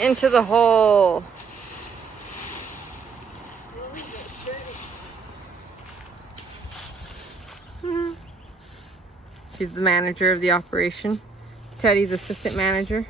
into the hole. She's the manager of the operation. Teddy's assistant manager.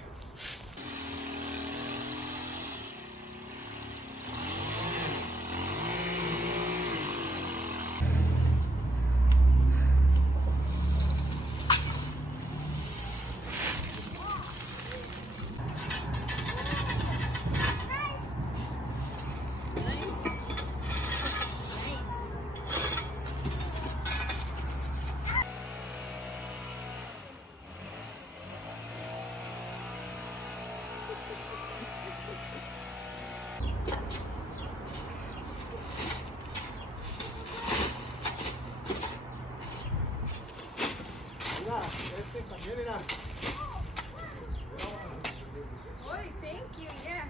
Oy, thank you, yeah.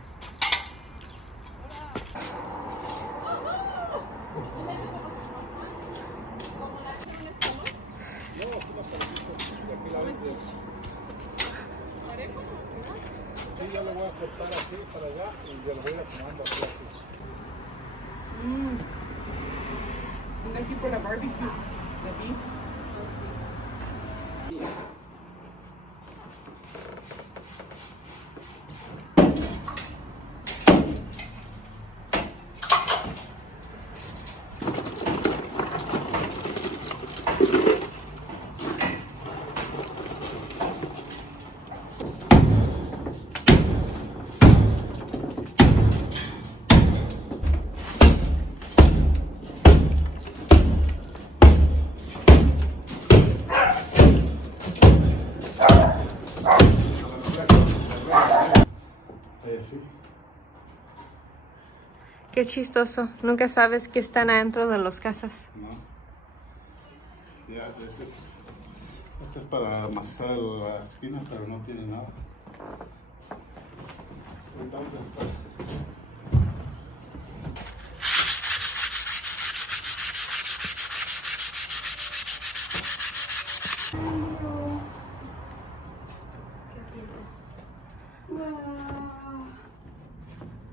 Sí, yo lo voy a cortar así para allá y yo lo voy acomodando así. Thank you for the barbecue. The beef. Sí. Qué chistoso. Nunca sabes qué están adentro de las casas. No. Ya, este es para amasar la esquina, pero no tiene nada. Entonces está.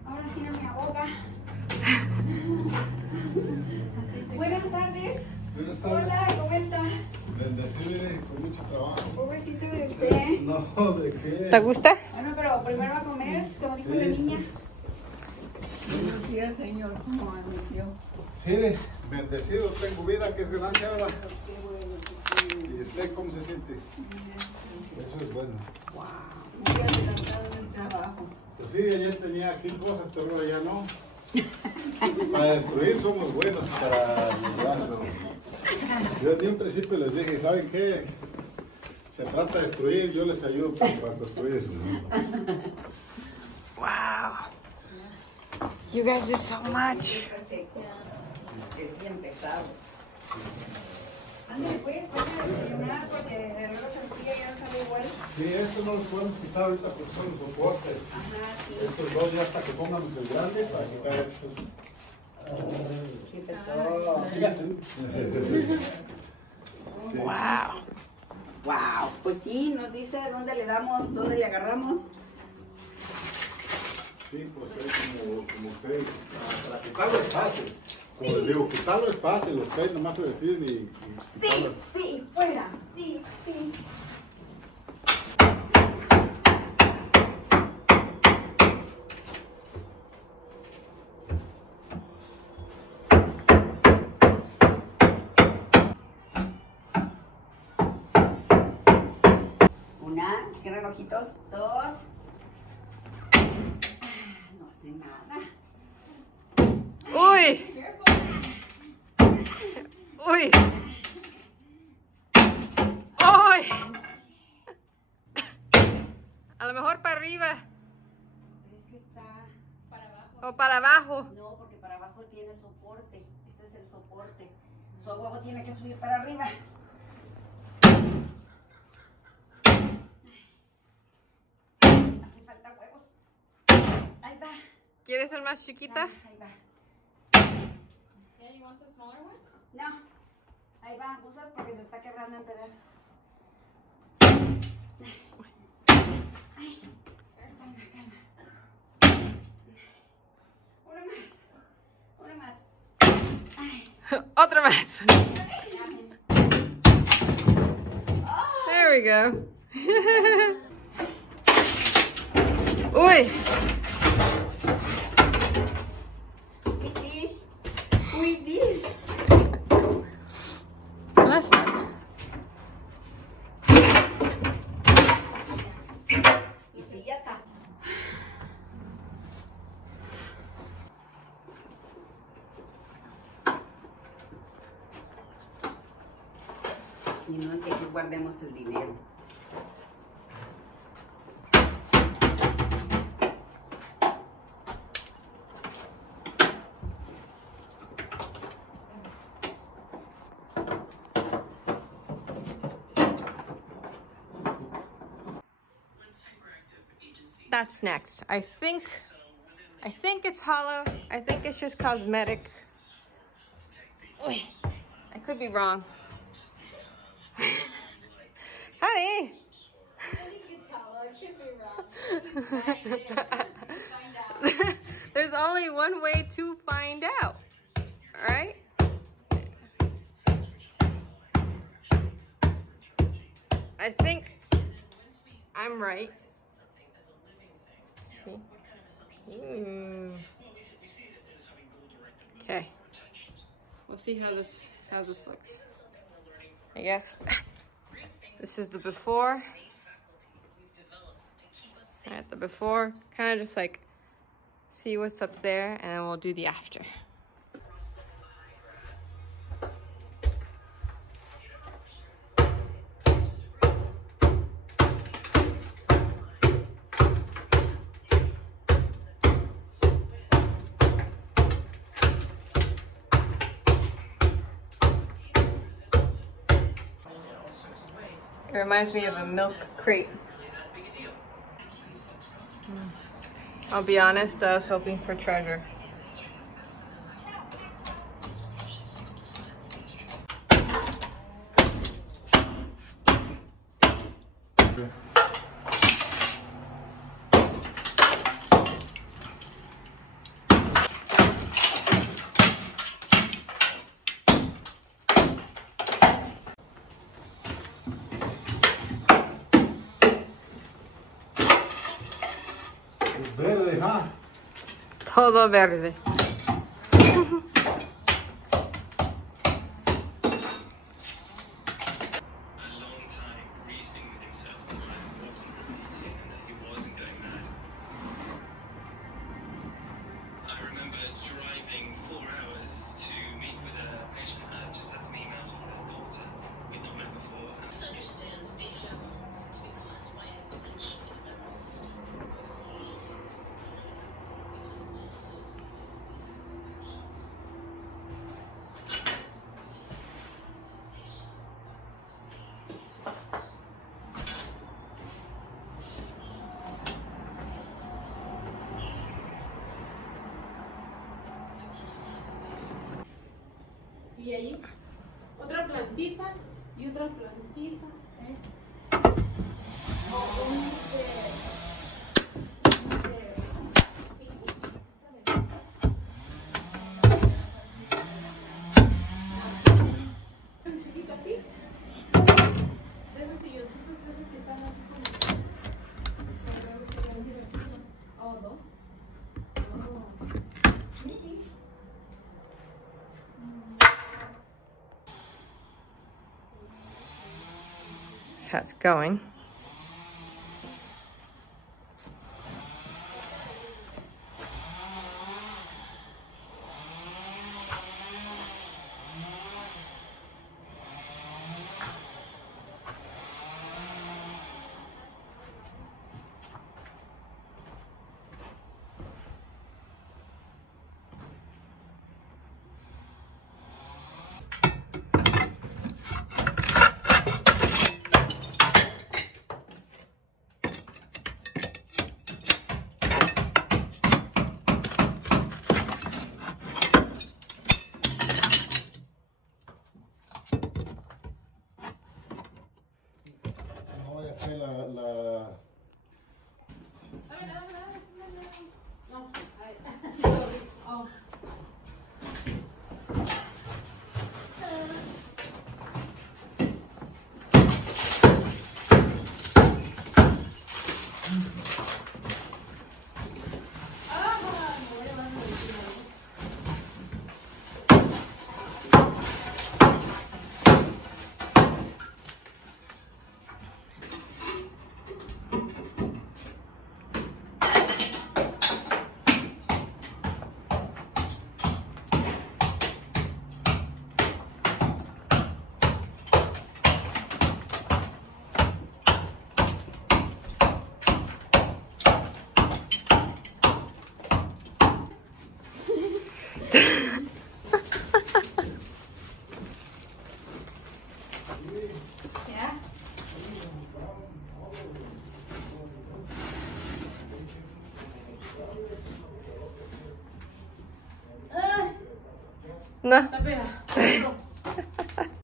Ahora sí no me ahoga. Buenas tardes. Buenas tardes. Hola, ¿cómo está? Bendecirle con mucho trabajo. Pobrecito de usted. No, ¿de qué? ¿Te gusta? Bueno, pero primero a comer, como dijo la niña. Buenos días, señor. ¿Cómo amaneció? Mire, bendecido, tengo vida, que es ganancia ahora. ¿Y usted cómo se siente? Eso es bueno. Muy adelantado en el trabajo. Pues sí, ayer tenía aquí cosas, pero ahora ya no. Para destruir somos buenos, para ayudarlo. Yo de un principio les dije, ¿saben qué? Se trata de destruir, yo les ayudo para construir. Wow. You guys did so much. Es bien pesado. Ándale, pues, vayan a desayunar porque el reloj sencillo ya no sale igual. Sí, esto no los podemos quitar ahorita porque son los soportes. Ajá, sí. Estos dos ya hasta que pongamos el grande para quitar estos. Qué pesado. Sí. Wow. Wow, pues sí, nos dice dónde le damos, dónde le agarramos. Sí, pues es como ustedes. Para quitarlo es fácil. Como les digo, quitarlo es fácil. Ustedes nomás se deciden y quitarlo. Sí, fuera, sí. Una, cierran ojitos, dos. No sé nada. Uy. Uy. Uy. A lo mejor para arriba Pero es que está para abajo. o para abajo. No, porque para abajo tiene soporte. Este es el soporte. Su huevo tiene que subir para arriba. Hace falta huevos. Ahí va. ¿Quieres el más chiquita? Ahí va. Yeah, you want the smaller one? No. Ahí va, usas porque se está quebrando en pedazos. Ay, calma. Otra vez. There we go. Uy. We did. That's not. Y si ya está. Y no es que aquí guardemos el dinero. That's next. I think it's hollow. I think it's just cosmetic. Uy. I could be wrong. Honey. I think it's hollow. I could be wrong. Find out. There's only one way to find out. All right? I think I'm right. See? Ooh. Okay. We'll see how this looks. I guess this is the before. Alright, the before, kind of just like see what's up there, and then we'll do the after. It reminds me of a milk crate. I'll be honest, I was hoping for treasure. Verde, ¿ah? Todo verde. Y ahí, otra plantita y otra plantita. That's how it's going. No. Está pegado.